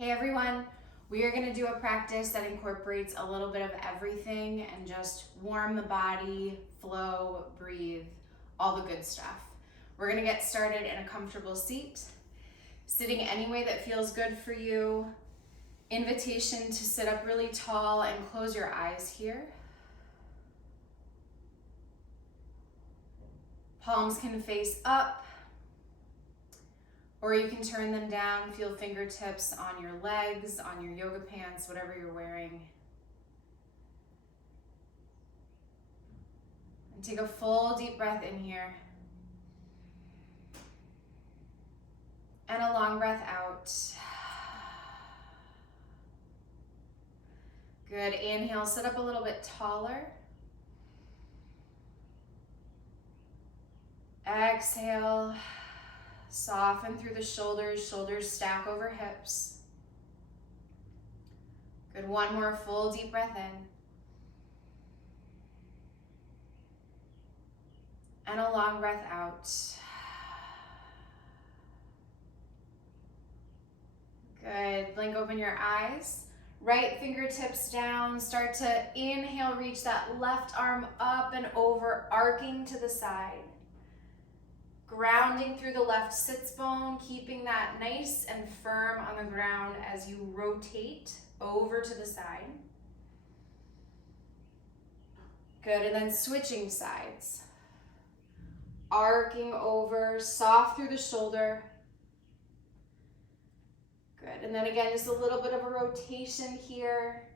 Hey everyone, we are going to do a practice that incorporates a little bit of everything and just warm the body, flow, breathe, all the good stuff. We're going to get started in a comfortable seat, sitting any way that feels good for you. Invitation to sit up really tall and close your eyes here. Palms can face up, or you can turn them down, feel fingertips on your legs, on your yoga pants, whatever you're wearing. And take a full deep breath in here. And a long breath out. Good, inhale, sit up a little bit taller. Exhale. Soften through the shoulders, shoulders stack over hips. Good, one more full deep breath in. And a long breath out. Good, blink open your eyes. Right fingertips down, start to inhale, reach that left arm up and over, arcing to the side. Grounding through the left sits bone, keeping that nice and firm on the ground as you rotate over to the side. Good, and then switching sides. Arcing over, soft through the shoulder. Good, and then again, just a little bit of a rotation here.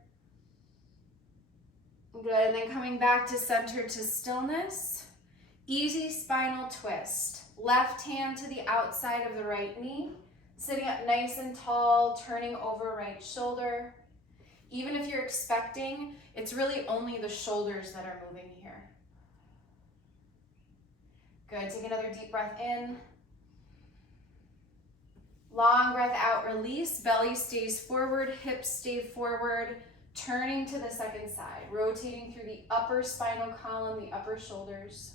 Good, and then coming back to center to stillness. Easy spinal twist. Left hand to the outside of the right knee, sitting up nice and tall, turning over right shoulder. Even if you're expecting, it's really only the shoulders that are moving here. Good, take another deep breath in. Long breath out, release, belly stays forward, hips stay forward, turning to the second side, rotating through the upper spinal column, the upper shoulders.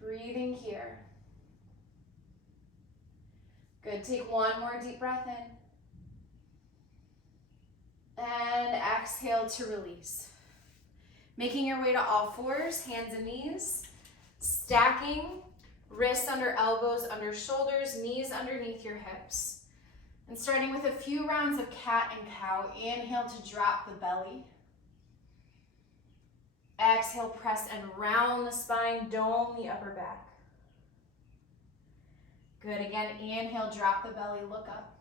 Breathing here. Good, take one more deep breath in. And exhale to release. Making your way to all fours, hands and knees. Stacking, wrists under elbows, under shoulders, knees underneath your hips. And starting with a few rounds of cat and cow, inhale to drop the belly. Exhale, press and round the spine, dome the upper back. Good, again, inhale, drop the belly, look up.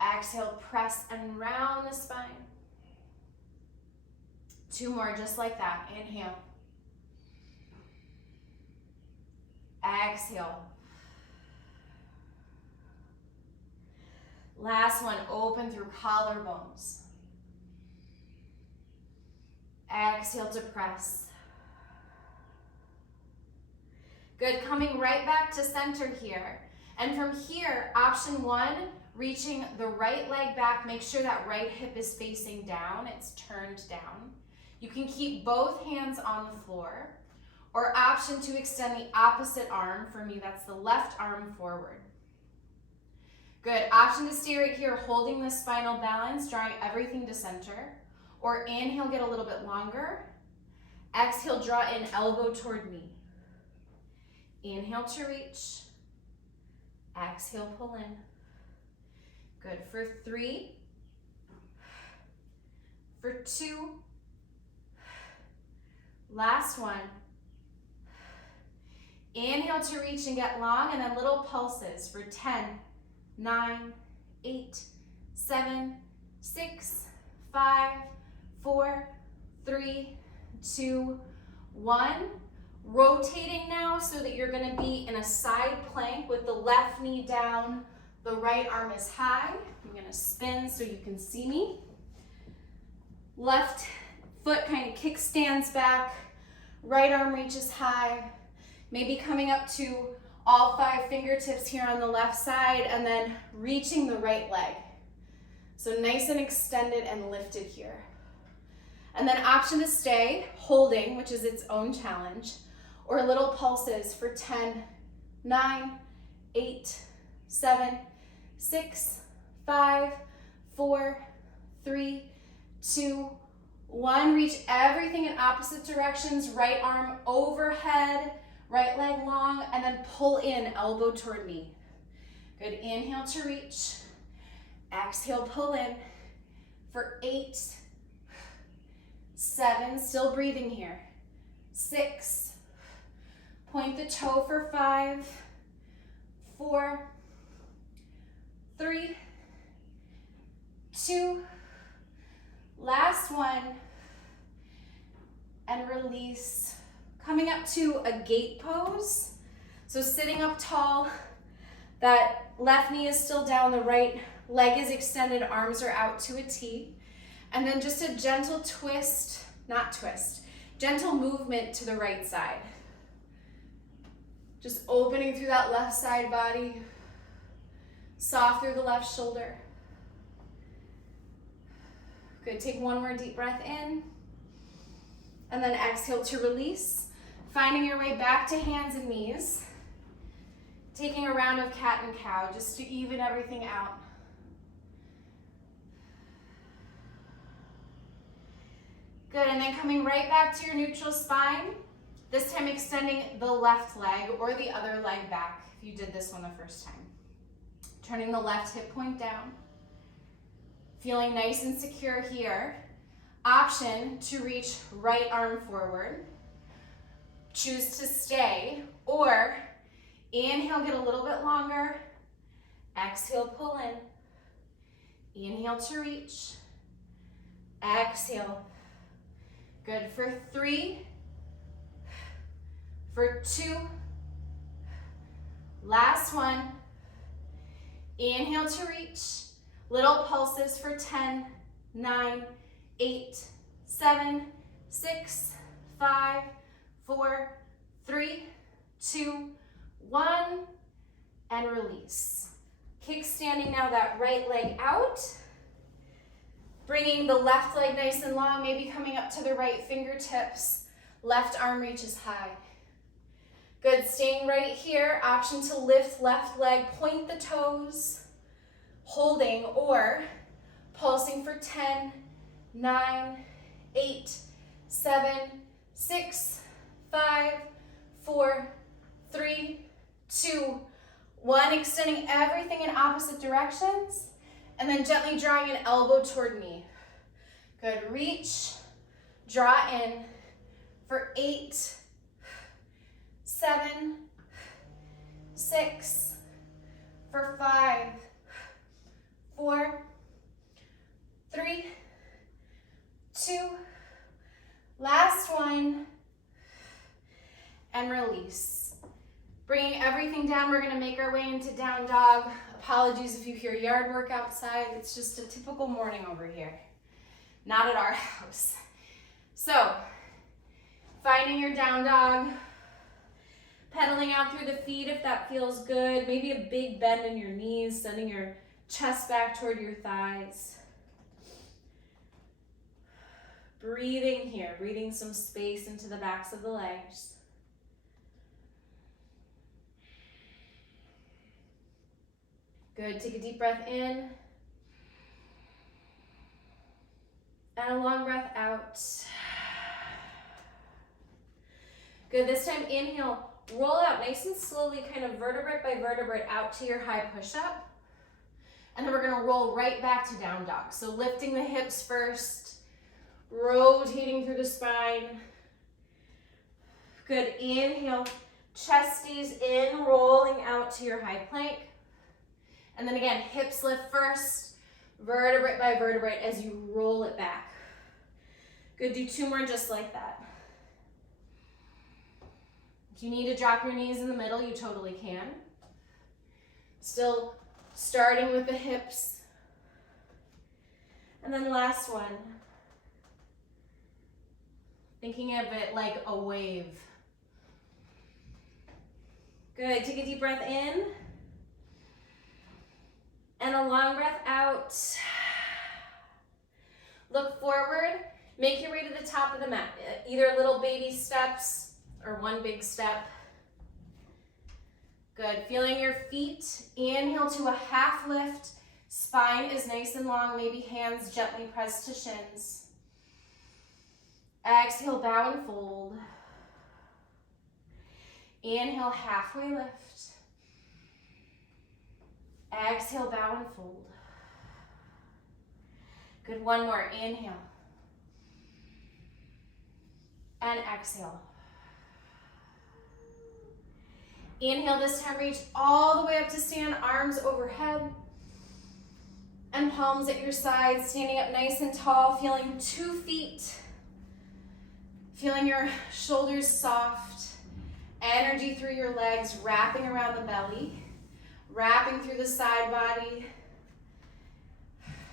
Exhale, press and round the spine. Two more, just like that, inhale. Exhale. Last one, open through collarbones. Exhale to press. Good, coming right back to center here. And from here, option one, reaching the right leg back, make sure that right hip is facing down, it's turned down. You can keep both hands on the floor. Or option two, extend the opposite arm. For me, that's the left arm forward. Good, option to stay right here, holding the spinal balance, drawing everything to center. Or inhale, get a little bit longer. Exhale, draw in elbow toward knee. Inhale to reach. Exhale, pull in. Good, for 3. For 2. Last one. Inhale to reach and get long, and then little pulses for 10, 9, 8, 7, 6, 5, 4, 3, 2, 1. Rotating now so that you're going to be in a side plank with the left knee down, the right arm is high. I'm going to spin so you can see me. Left foot kind of kickstands back, right arm reaches high, maybe coming up to all 5 fingertips here on the left side and then reaching the right leg. So nice and extended and lifted here. And then option to stay, holding, which is its own challenge, or little pulses for 10, 9, 8, 7, 6, 5, 4, 3, 2, 1. Reach everything in opposite directions. Right arm overhead, right leg long, and then pull in, elbow toward knee. Good, inhale to reach. Exhale, pull in for 8, 7, still breathing here. 6, point the toe for 5, 4, 3, 2, last one, and release. Coming up to a gate pose. So sitting up tall, that left knee is still down, the right leg is extended, arms are out to a T. And then just a gentle twist, not twist, gentle movement to the right side. Just opening through that left side body, soft through the left shoulder. Good, take one more deep breath in, and then exhale to release. Finding your way back to hands and knees. Taking a round of cat and cow just to even everything out. Good, and then coming right back to your neutral spine. This time extending the left leg or the other leg back if you did this one the first time. Turning the left hip point down. Feeling nice and secure here. Option to reach right arm forward. Choose to stay, or inhale, get a little bit longer. Exhale, pull in. Inhale to reach. Exhale. Good, for 3, for 2, last one. Inhale to reach. Little pulses for 10, 9, 8, 7, 6, 5, 4, 3, 2, 1, and release. Kickstanding now that right leg out. Bringing the left leg nice and long, maybe coming up to the right fingertips. Left arm reaches high. Good, staying right here. Option to lift left leg, point the toes. Holding or pulsing for 10, 9, 8, 7, 6, 5, 4, 3, 2, 1. Extending everything in opposite directions. And then gently drawing an elbow toward knee. Good, reach, draw in for 8, 7, 6, for 5, 4, 3, 2, last one, and release. Bringing everything down, we're gonna make our way into down dog. Apologies if you hear yard work outside. It's just a typical morning over here. Not at our house. So, finding your down dog, pedaling out through the feet if that feels good. Maybe a big bend in your knees, sending your chest back toward your thighs. Breathing here, breathing some space into the backs of the legs. Good, take a deep breath in. And a long breath out. Good, this time inhale, roll out nice and slowly, kind of vertebrate by vertebrate out to your high push-up. And then we're gonna roll right back to down dog. So lifting the hips first, rotating through the spine. Good, inhale, chesties in, rolling out to your high plank. And then again, hips lift first, vertebrate by vertebrate as you roll it back. Good, do 2 more just like that. If you need to drop your knees in the middle, you totally can. Still starting with the hips. And then last one. Thinking of it like a wave. Good, take a deep breath in. And a long breath out. Look forward, make your way to the top of the mat. Either little baby steps or one big step. Good, feeling your feet. Inhale to a half lift. Spine is nice and long, maybe hands gently pressed to shins. Exhale, bow and fold. Inhale, halfway lift. Exhale, bow and fold. Good, one more, inhale. And exhale. Inhale, this time reach all the way up to stand, arms overhead. And palms at your sides, standing up nice and tall, feeling 2 feet. Feeling your shoulders soft. Energy through your legs, wrapping around the belly. Wrapping through the side body.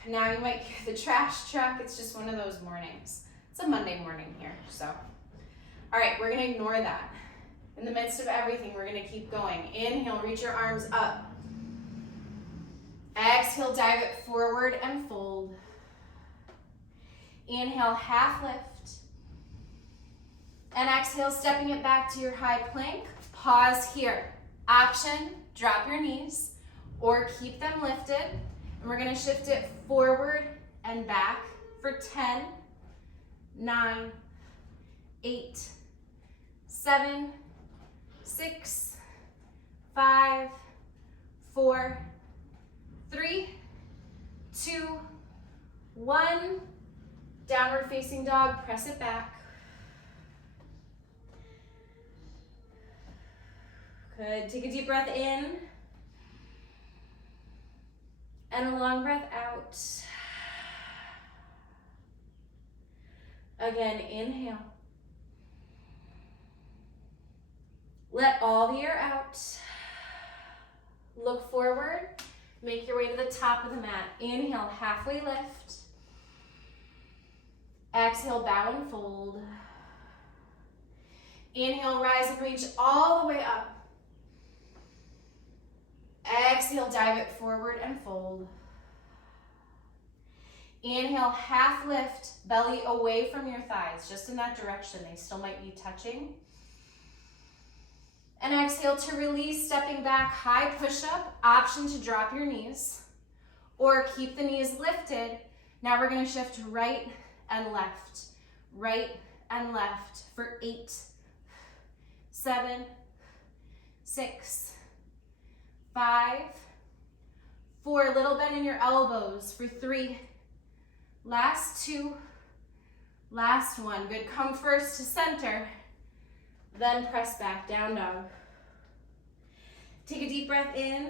Now you might hear the trash truck. It's just one of those mornings. It's a Monday morning here, so. All right, we're gonna ignore that. In the midst of everything, we're gonna keep going. Inhale, reach your arms up. Exhale, dive it forward and fold. Inhale, half lift. And exhale, stepping it back to your high plank. Pause here. Option, drop your knees or keep them lifted. And we're gonna shift it forward and back for 10, 9, 8, 7, 6, 5, 4, 3, 2, 1. Downward facing dog, press it back. Good, take a deep breath in. And a long breath out. Again, inhale. Let all the air out. Look forward. Make your way to the top of the mat. Inhale, halfway lift. Exhale, bow and fold. Inhale, rise and reach all the way up. Exhale, dive it forward and fold. Inhale, half lift, belly away from your thighs, just in that direction. They still might be touching. And exhale to release, stepping back, high push-up, option to drop your knees or keep the knees lifted. Now we're gonna shift right and left for 8, 7, 6, 5, 4, little bend in your elbows for 3, last 2, last 1. Good, come first to center. Then press back, down dog. Take a deep breath in.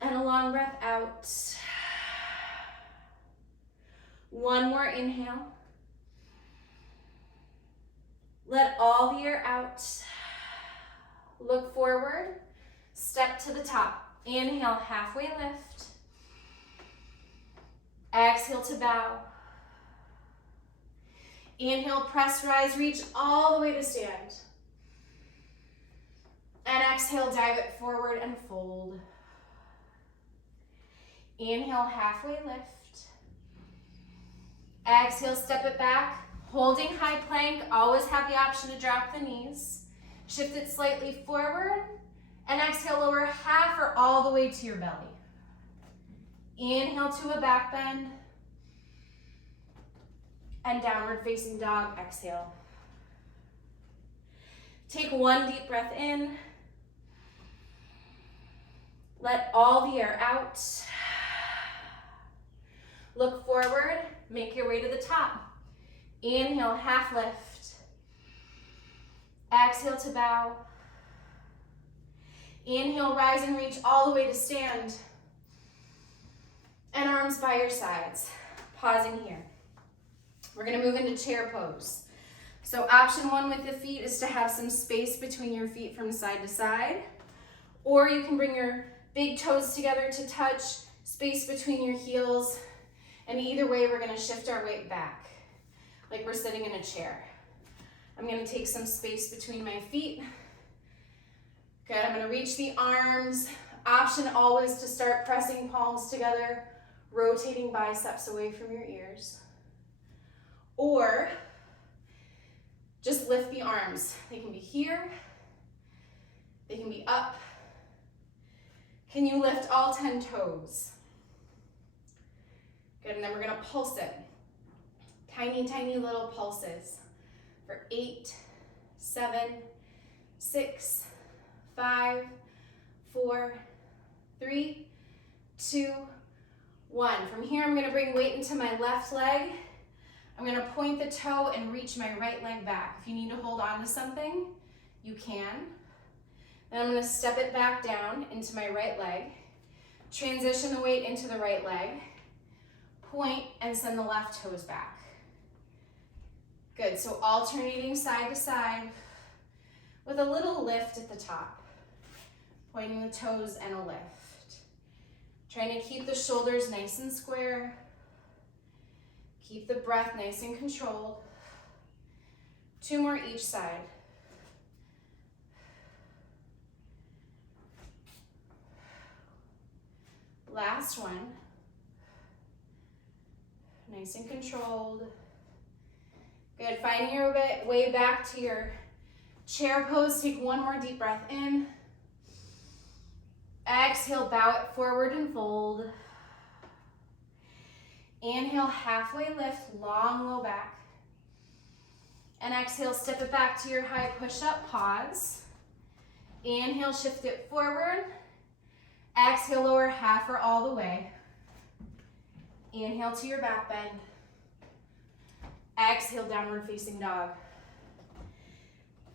And a long breath out. One more inhale. Let all the air out. Look forward. Step to the top. Inhale, halfway lift. Exhale to bow. Inhale, press, rise, reach all the way to stand. And exhale, dive it forward and fold. Inhale, halfway lift. Exhale, step it back. Holding high plank, always have the option to drop the knees. Shift it slightly forward. And exhale, lower half or all the way to your belly. Inhale to a back bend. And downward facing dog, exhale. Take one deep breath in. Let all the air out. Look forward, make your way to the top. Inhale, half lift. Exhale to bow. Inhale, rise and reach all the way to stand. And arms by your sides. Pausing here. We're gonna move into chair pose. So option 1 with the feet is to have some space between your feet from side to side. Or you can bring your big toes together to touch, space between your heels. And either way, we're gonna shift our weight back, like we're sitting in a chair. I'm gonna take some space between my feet. Good, I'm gonna reach the arms. Option always to start pressing palms together, rotating biceps away from your ears. Or just lift the arms. They can be here, They can be up. Can you lift all 10 toes? Good, and then we're gonna pulse it. Tiny, tiny little pulses for 8, 7, 6, 5, 4, 3, 2, 1. From here, I'm gonna bring weight into my left leg. I'm gonna point the toe and reach my right leg back. If you need to hold on to something, you can. Then I'm gonna step it back down into my right leg, transition the weight into the right leg, point and send the left toes back. Good, so alternating side to side with a little lift at the top, pointing the toes and a lift. Trying to keep the shoulders nice and square. Keep the breath nice and controlled. 2 more each side. Last one. Nice and controlled. Good, finding your way back to your chair pose. Take 1 more deep breath in. Exhale, bow it forward and fold. Inhale, halfway lift, long low back. And exhale, step it back to your high push-up, pause. Inhale, shift it forward. Exhale, lower half or all the way. Inhale to your back bend. Exhale, downward facing dog.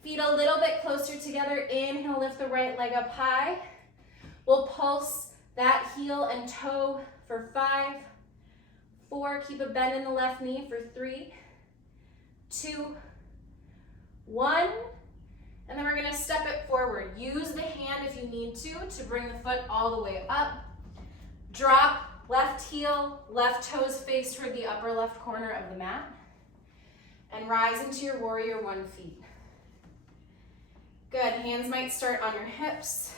Feet a little bit closer together. Inhale, lift the right leg up high. We'll pulse that heel and toe for 5, 4, keep a bend in the left knee for 3, 2, 1. And then we're gonna step it forward. Use the hand if you need to bring the foot all the way up. Drop, left heel, left toes face toward the upper left corner of the mat. And rise into your warrior 1 feet. Good, hands might start on your hips.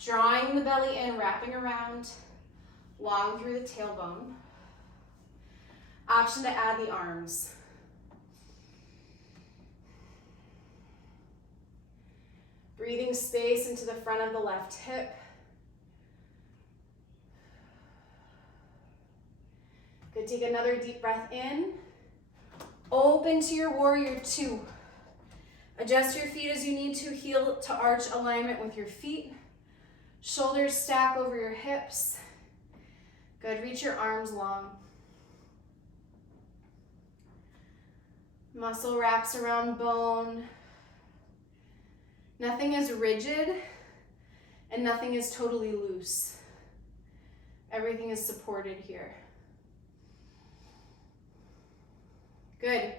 Drawing the belly in, wrapping around, long through the tailbone. Option to add the arms. Breathing space into the front of the left hip. Good, take another deep breath in. Open to your warrior 2. Adjust your feet as you need to, heel to arch alignment with your feet. Shoulders stack over your hips. Good, reach your arms long. Muscle wraps around bone. Nothing is rigid and nothing is totally loose. Everything is supported here. Good.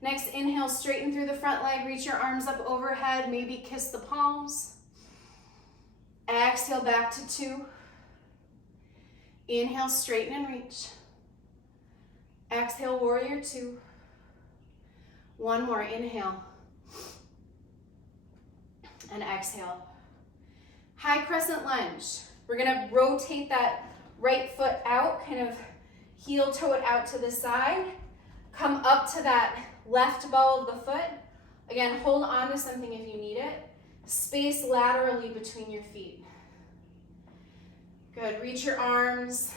Next, inhale, straighten through the front leg, reach your arms up overhead, maybe kiss the palms. Exhale, back to 2. Inhale, straighten and reach. Exhale, warrior 2. 1 more, inhale. And exhale. High crescent lunge. We're gonna rotate that right foot out, kind of heel toe it out to the side. Come up to that left ball of the foot. Again, hold on to something if you need it. Space laterally between your feet. Good, reach your arms.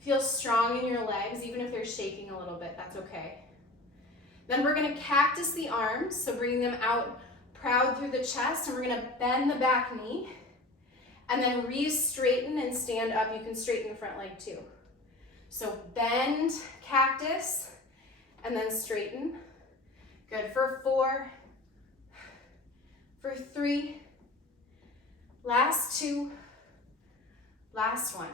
Feel strong in your legs, even if they're shaking a little bit, that's okay. Then we're gonna cactus the arms, so bringing them out proud through the chest, and we're gonna bend the back knee, and then re-straighten and stand up. You can straighten the front leg too. So bend, cactus, and then straighten. Good, for 4, for 3, last 2, last 1.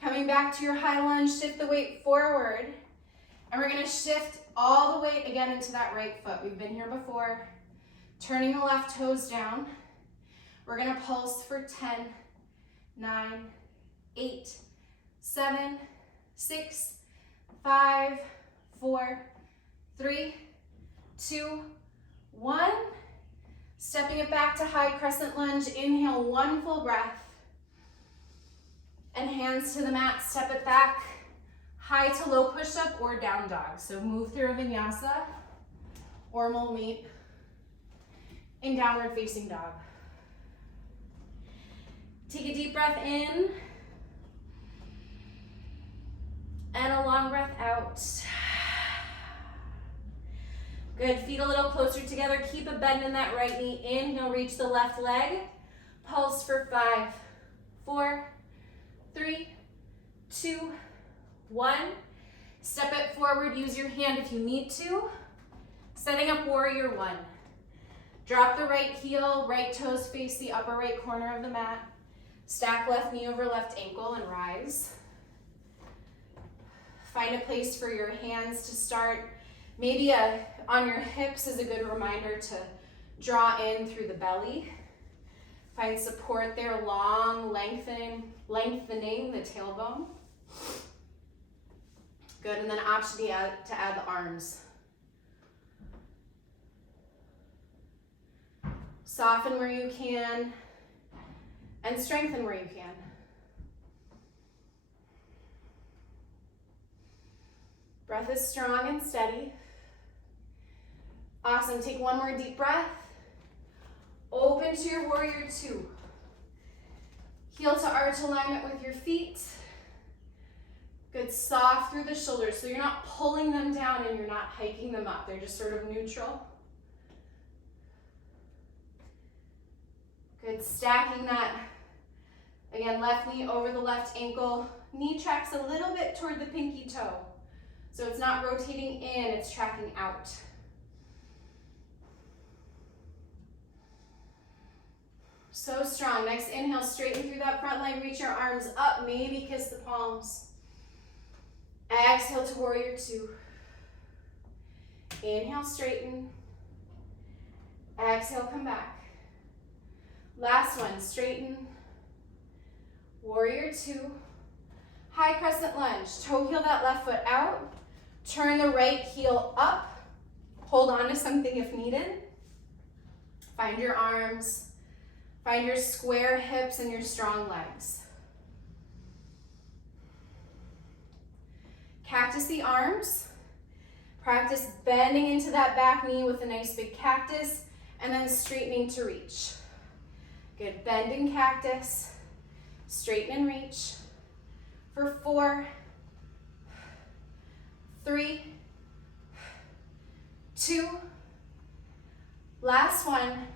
Coming back to your high lunge, shift the weight forward, and we're gonna shift all the weight again into that right foot. We've been here before. Turning the left toes down. We're gonna pulse for 10, 9, 8, 7, 6, 5, 4, 3, 2, 1. Stepping it back to high crescent lunge. Inhale, 1 full breath. And hands to the mat, step it back. High to low push-up or down dog. So move through a vinyasa or we'll meet. in downward facing dog. Take a deep breath in and a long breath out. Good, feet a little closer together. Keep a bend in that right knee. Inhale, reach the left leg. Pulse for 5, 4, 3, 2, 1. Step it forward, use your hand if you need to. Setting up warrior 1. Drop the right heel, right toes face the upper right corner of the mat. Stack left knee over left ankle and rise. Find a place for your hands to start. Maybe on your hips is a good reminder to draw in through the belly. Find support there, long, lengthening the tailbone. Good, and then option to add the arms. Soften where you can, and strengthen where you can. Breath is strong and steady. Awesome, take one more deep breath. Open to your warrior 2. Heel to arch alignment with your feet. Good, soft through the shoulders, so you're not pulling them down and you're not hiking them up. They're just sort of neutral. Good, stacking that. Again, left knee over the left ankle. Knee tracks a little bit toward the pinky toe. So it's not rotating in, it's tracking out. So strong. Next inhale, straighten through that front leg, reach your arms up, maybe kiss the palms. Exhale to warrior 2. Inhale, straighten. Exhale, come back. Last one, straighten. Warrior 2. High crescent lunge. Toe heel that left foot out. Turn the right heel up. Hold on to something if needed. Find your arms. Find your square hips and your strong legs. Cactus the arms. Practice bending into that back knee with a nice big cactus and then straightening to reach. Good, bend in cactus, straighten and reach. For 4, 3, 2, last one.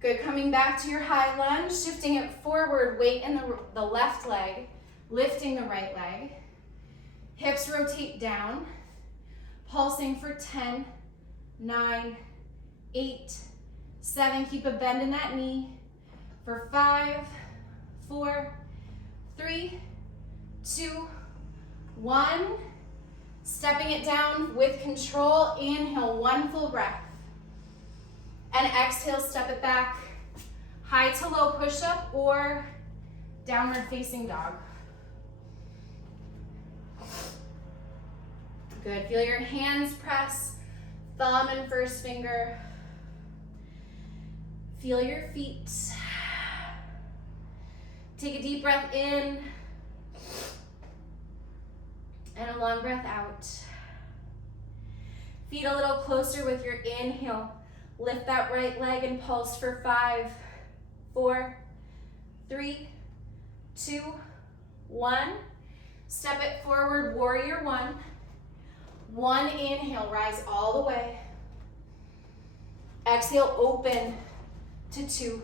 Good, coming back to your high lunge, shifting it forward, weight in the left leg, lifting the right leg. Hips rotate down, pulsing for 10, 9, 8, 7, keep a bend in that knee. For 5, 4, 3, 2, 1. Stepping it down with control. Inhale, 1 full breath. And exhale, step it back. High to low push-up or downward facing dog. Good, feel your hands press, thumb and first finger. Feel your feet. Take a deep breath in and a long breath out. Feet a little closer with your inhale. Lift that right leg and pulse for 5, 4, 3, 2, 1. Step it forward, warrior 1. 1 inhale, rise all the way. Exhale, open to 2.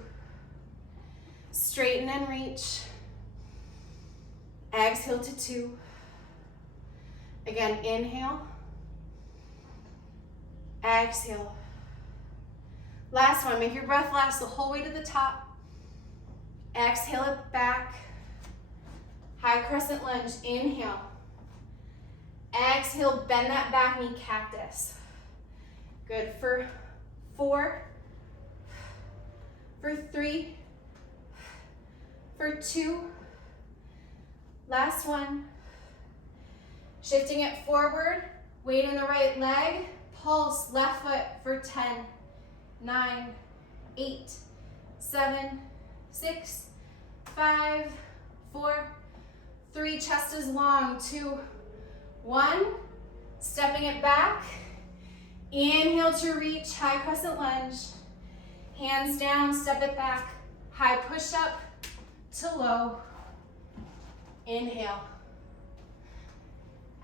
Straighten and reach. Exhale to 2. Again, inhale. Exhale. Last one, make your breath last the whole way to the top. Exhale it back. High crescent lunge, inhale. Exhale, bend that back knee, cactus. Good, for 4, for 3, for 2, last one. Shifting it forward, weight in the right leg, pulse left foot for 10, 9, 8, 7, 6, 5, 4, 3, chest is long, 2, 1, stepping it back. Inhale to reach, high crescent lunge. Hands down, step it back. High push-up to low. Inhale.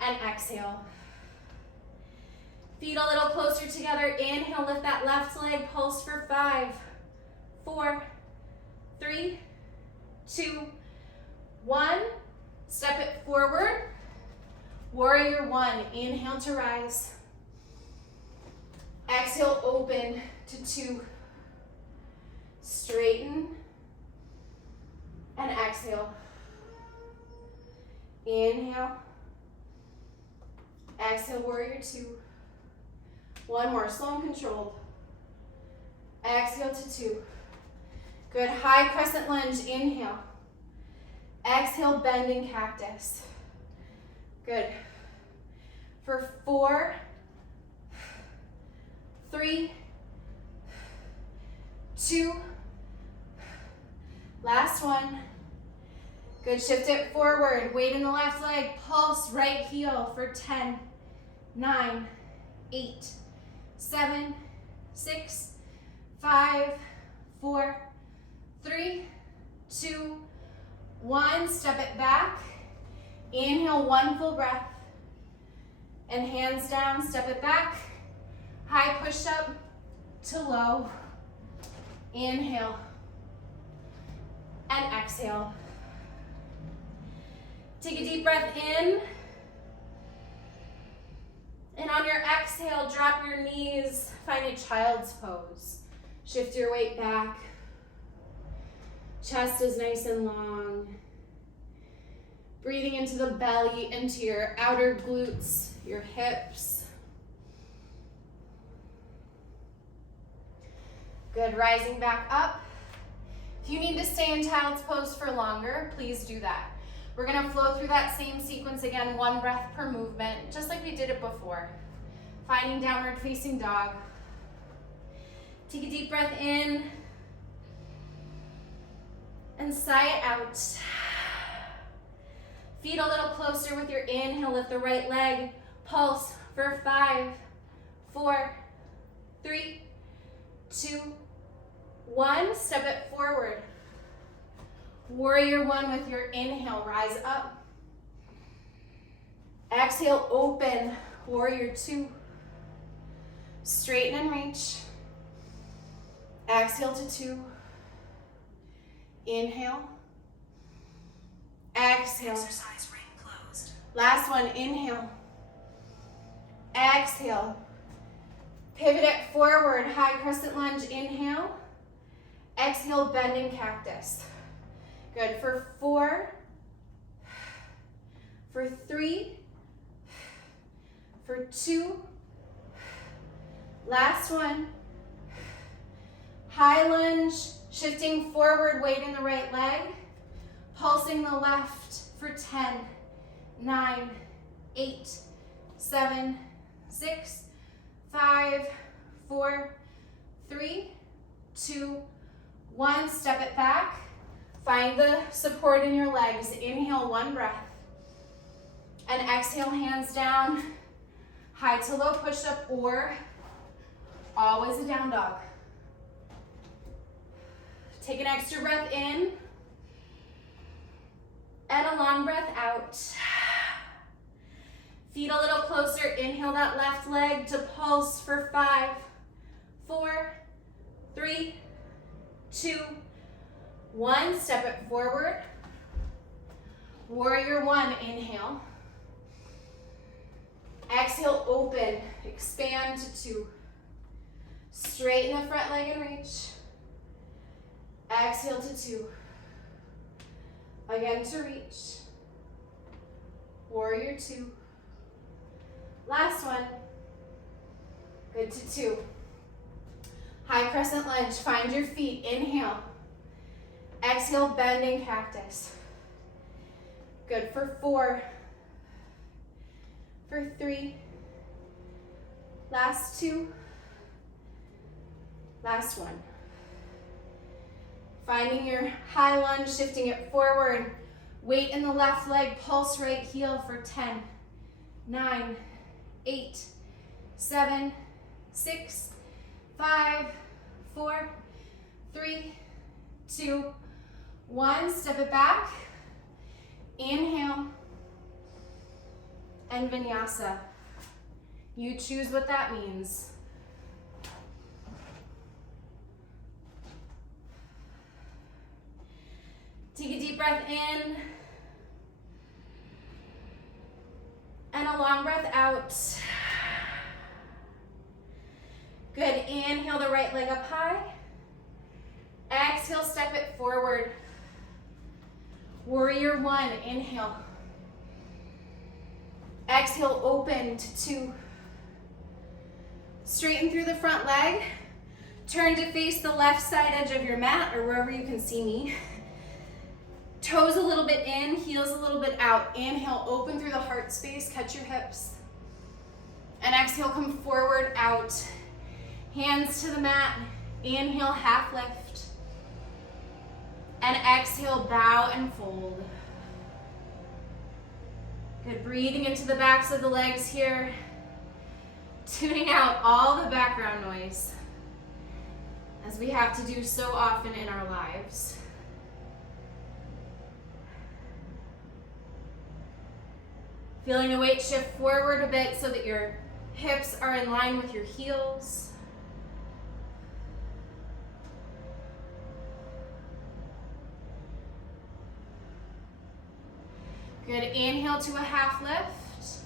And exhale. Feet a little closer together. Inhale, lift that left leg. Pulse for 5, 4, 3, 2, 1. Step it forward. Warrior 1. Inhale to rise. Exhale, open to 2. Straighten. And exhale. Inhale. Exhale, warrior 2. One more, slow and controlled. Exhale to 2. Good, high crescent lunge, inhale. Exhale, bending cactus. Good. For 4, 3, 2, last one. Good, shift it forward, weight in the left leg, pulse right heel for 10, 9, 8, 7, 6, 5, 4, 3, 2, 1. Step it back. Inhale, 1 full breath. And hands down, step it back. High push up to low. Inhale. And exhale. Take a deep breath in. And on your exhale, drop your knees. Find a child's pose. Shift your weight back. Chest is nice and long. Breathing into the belly, into your outer glutes, your hips. Good, rising back up. If you need to stay in child's pose for longer, please do that. We're gonna flow through that same sequence again, 1 breath per movement, just like we did it before. Finding downward facing dog. Take a deep breath in and sigh it out. Feet a little closer with your inhale, lift the right leg. Pulse for 5, 4, 3, 2, 1. Step it forward. Warrior 1 with your inhale, rise up. Exhale, open. Warrior 2. Straighten and reach. Exhale to 2. Inhale. Exhale. Exercise ring closed. Last one, inhale. Exhale. Pivot it forward, high crescent lunge, inhale. Exhale, bending cactus. Good, for 4, for 3, for 2, last one. High lunge, shifting forward, weight in the right leg. Pulsing the left for 10, 9, 8, 7, 6, 5, 4, 3, 2, 1. Step it back. Find the support in your legs. Inhale, 1 breath. And exhale, hands down. High to low push-up or always a down dog. Take an extra breath in. And a long breath out. Feet a little closer. Inhale that left leg to pulse for 5, 4, 3, 2, 1. Step it forward. Warrior 1, inhale. Exhale, open. Expand to 2. Straighten the front leg and reach. Exhale to 2. Again to reach. Warrior 2. Last one. Good to 2. High crescent lunge. Find your feet. Inhale. Exhale, bending cactus. Good for 4. For 3. Last 2. Last one. Finding your high lunge, shifting it forward. Weight in the left leg, pulse right heel for 10, 9, 8, 7, 6, 5, 4, 3, 2, 1. Step it back. Inhale. And Vinyasa. You choose what that means. Take a deep breath in. And a long breath out. Good. Inhale the right leg up high. Exhale, step it forward. Warrior 1, inhale. Exhale, open to 2. Straighten through the front leg. Turn to face the left side edge of your mat or wherever you can see me. Toes a little bit in, heels a little bit out. Inhale, open through the heart space, catch your hips. And exhale, come forward, out. Hands to the mat. Inhale, half lift. And exhale, bow and fold. Good, breathing into the backs of the legs here. Tuning out all the background noise, as we have to do so often in our lives. Feeling the weight shift forward a bit so that your hips are in line with your heels. Good, inhale to a half lift.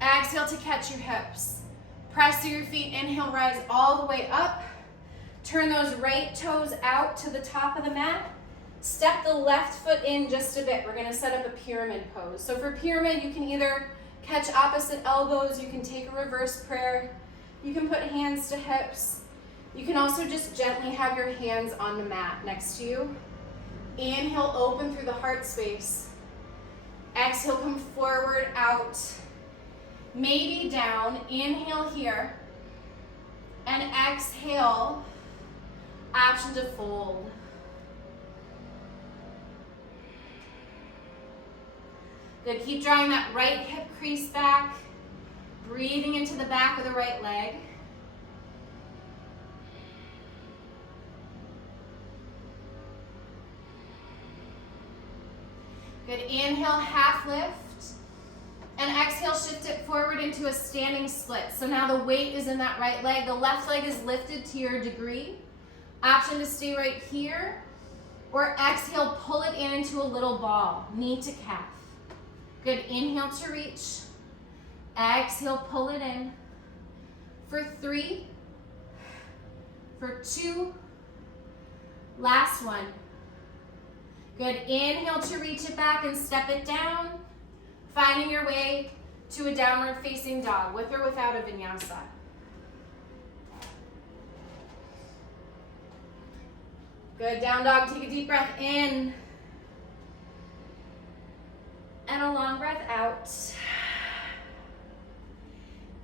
Exhale to catch your hips. Press through your feet, inhale, rise all the way up. Turn those right toes out to the top of the mat. Step the left foot in just a bit. We're gonna set up a pyramid pose. So for pyramid, you can either catch opposite elbows, you can take a reverse prayer, you can put hands to hips. You can also just gently have your hands on the mat next to you. Inhale, open through the heart space. Exhale, come forward, out. Maybe down, inhale here. And exhale, option to fold. Good, keep drawing that right hip crease back. Breathing into the back of the right leg. Good, inhale, half lift. And exhale, shift it forward into a standing split. So now the weight is in that right leg. The left leg is lifted to your degree. Option to stay right here. Or exhale, pull it in into a little ball, knee to calf. Good, inhale to reach. Exhale, pull it in. For 3, for 2, last one. Good, inhale to reach it back and step it down. Finding your way to a downward facing dog, with or without a vinyasa. Good, down dog, take a deep breath in. And a long breath out.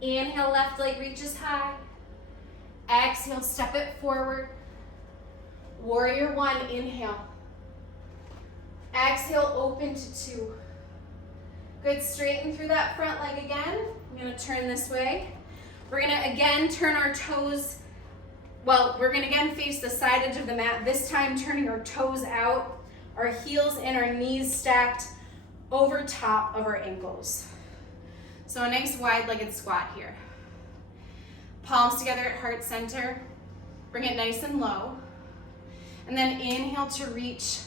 Inhale, left leg reaches high. Exhale, step it forward. Warrior 1, inhale. Exhale, open to 2. Good, straighten through that front leg again. I'm gonna turn this way. We're gonna again turn our toes, we're gonna again face the side edge of the mat, this time turning our toes out, our heels and our knees stacked over top of our ankles. So a nice wide-legged squat here. Palms together at heart center. Bring it nice and low. And then inhale to reach,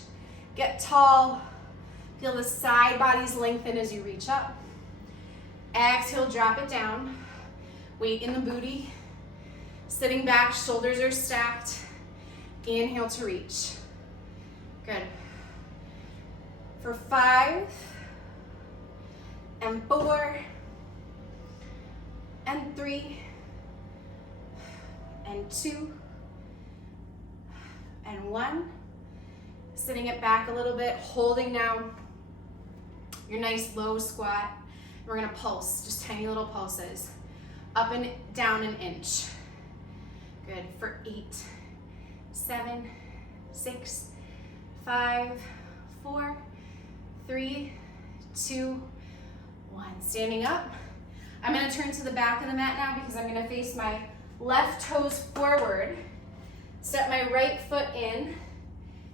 get tall. Feel the side bodies lengthen as you reach up. Exhale, drop it down. Weight in the booty. Sitting back, shoulders are stacked. Inhale to reach. Good. For 5, and 4, and 3, and 2, and 1. Sitting it back a little bit, holding now your nice low squat. We're gonna pulse, just tiny little pulses. Up and down an inch. Good, for 8, 7, 6, 5, 4, 3, 2, 1. Standing up. I'm gonna turn to the back of the mat now because I'm gonna face my left toes forward. Step my right foot in,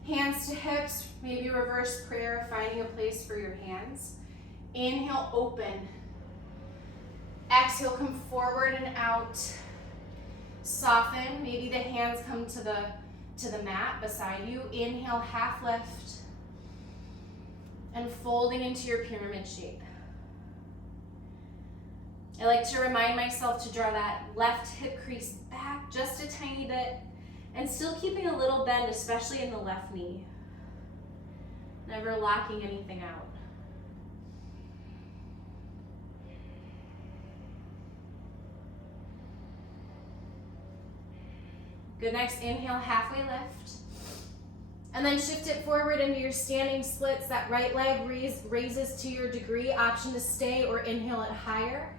hands to hips, maybe reverse prayer, finding a place for your hands. Inhale, open. Exhale, come forward and out. Soften, maybe the hands come to the mat beside you. Inhale, half lift. And folding into your pyramid shape. I like to remind myself to draw that left hip crease back just a tiny bit and still keeping a little bend, especially in the left knee. Never locking anything out. Good, next inhale, halfway lift. And then shift it forward into your standing splits. That right leg raises to your degree. Option to stay or inhale it higher.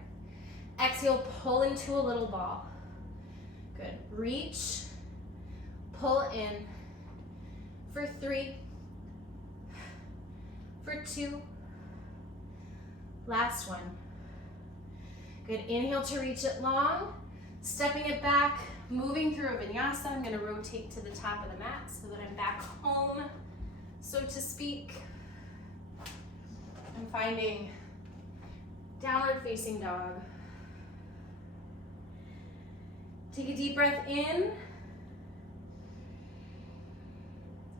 Exhale, pull into a little ball. Good. Reach, pull in for 3, for 2. Last one. Good. Inhale to reach it long, stepping it back, moving through a vinyasa. I'm going to rotate to the top of the mat so that I'm back home, so to speak. I'm finding downward facing dog. Take a deep breath in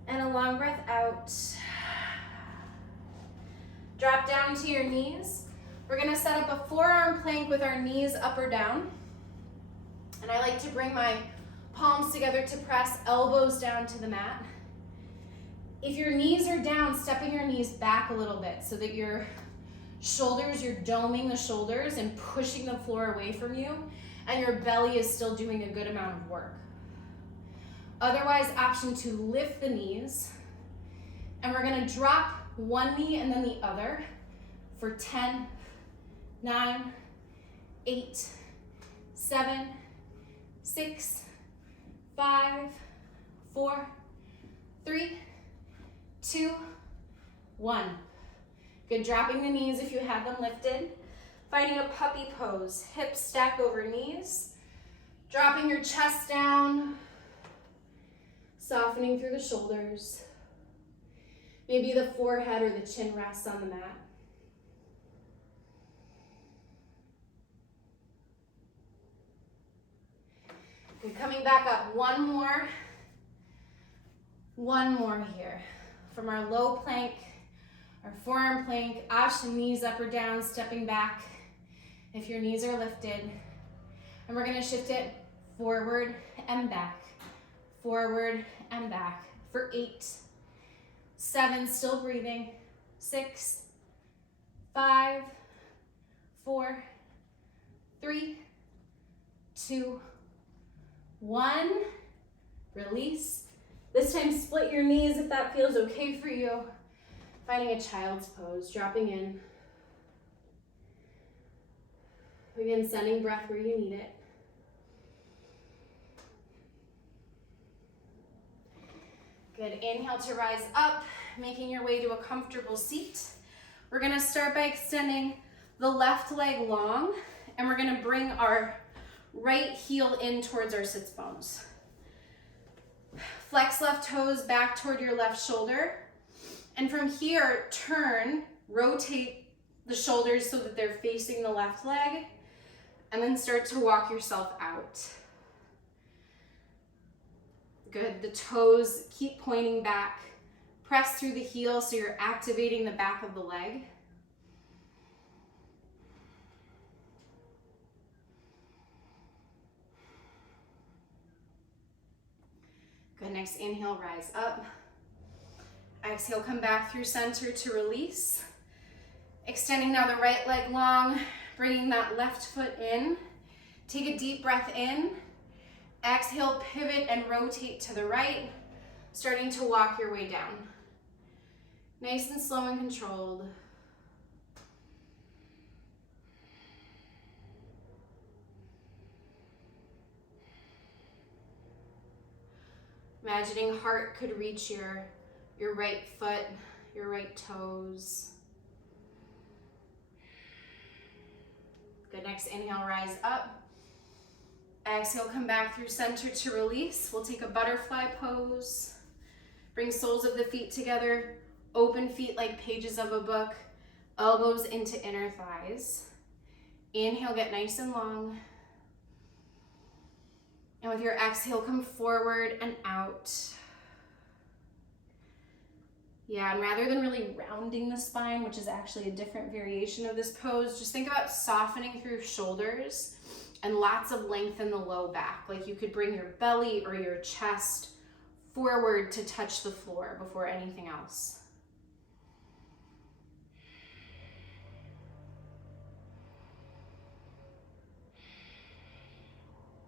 and a long breath out. Drop down to your knees. We're going to set up a forearm plank with our knees up or down. And I like to bring my palms together to press, elbows down to the mat. If your knees are down, stepping your knees back a little bit so that your shoulders, you're doming the shoulders and pushing the floor away from you, and your belly is still doing a good amount of work. Otherwise, option to lift the knees, and we're gonna drop one knee and then the other for 10, 9, 8, 7, 6, 5, 4, 3, 2, 1. Good, dropping the knees if you have them lifted. Finding a puppy pose, hips stack over knees. Dropping your chest down. Softening through the shoulders. Maybe the forehead or the chin rests on the mat. Good, coming back up, one more here. From our low plank, our forearm plank, option knees up or down, stepping back if your knees are lifted. And we're gonna shift it forward and back for 8, 7, still breathing, 6, 5, 4, 3, 2, 1. Release. This time split your knees if that feels okay for you. Finding a child's pose, dropping in. Again, sending breath where you need it. Good, inhale to rise up, making your way to a comfortable seat. We're gonna start by extending the left leg long, and we're gonna bring our right heel in towards our sits bones. Flex left toes back toward your left shoulder. And from here, turn, rotate the shoulders so that they're facing the left leg, and then start to walk yourself out. Good, the toes keep pointing back. Press through the heel so you're activating the back of the leg. Good, next inhale, rise up. Exhale, come back through center to release. Extending now the right leg long, bringing that left foot in. Take a deep breath in. Exhale, pivot and rotate to the right, starting to walk your way down. Nice and slow and controlled. Imagining heart could reach your right foot, your right toes. Good, next inhale, rise up. Exhale, come back through center to release. We'll take a butterfly pose. Bring soles of the feet together. Open feet like pages of a book. Elbows into inner thighs. Inhale, get nice and long. And with your exhale, come forward and out. Yeah, and rather than really rounding the spine, which is actually a different variation of this pose, just think about softening through shoulders and lots of length in the low back. Like you could bring your belly or your chest forward to touch the floor before anything else.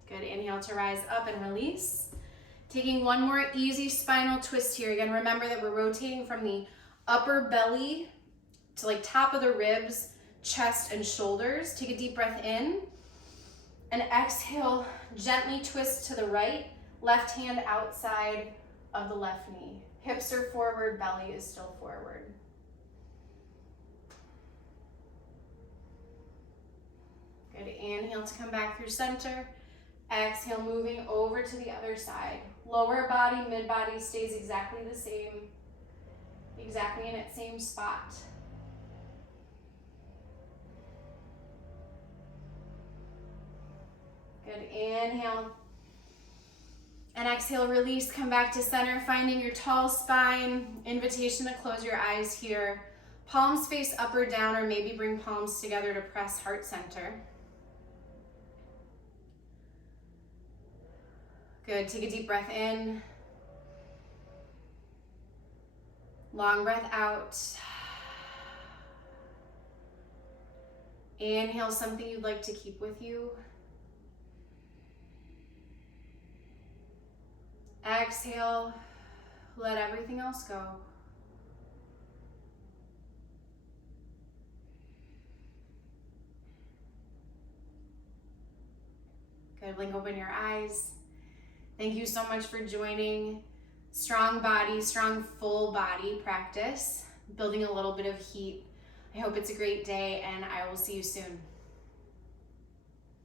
Good, inhale to rise up and release. Taking one more easy spinal twist here. Again, remember that we're rotating from the upper belly to like top of the ribs, chest and shoulders. Take a deep breath in and exhale, gently twist to the right, left hand outside of the left knee. Hips are forward, belly is still forward. Good, inhale to come back through center. Exhale, moving over to the other side. Lower body, mid body stays exactly the same, exactly in its same spot. Good, inhale. And exhale, release, come back to center, finding your tall spine. Invitation to close your eyes here. Palms face up or down, or maybe bring palms together to press heart center. Good, take a deep breath in. Long breath out. Inhale, something you'd like to keep with you. Exhale, let everything else go. Good, blink open your eyes. Thank you so much for joining strong body, strong full body practice, building a little bit of heat. I hope it's a great day and I will see you soon.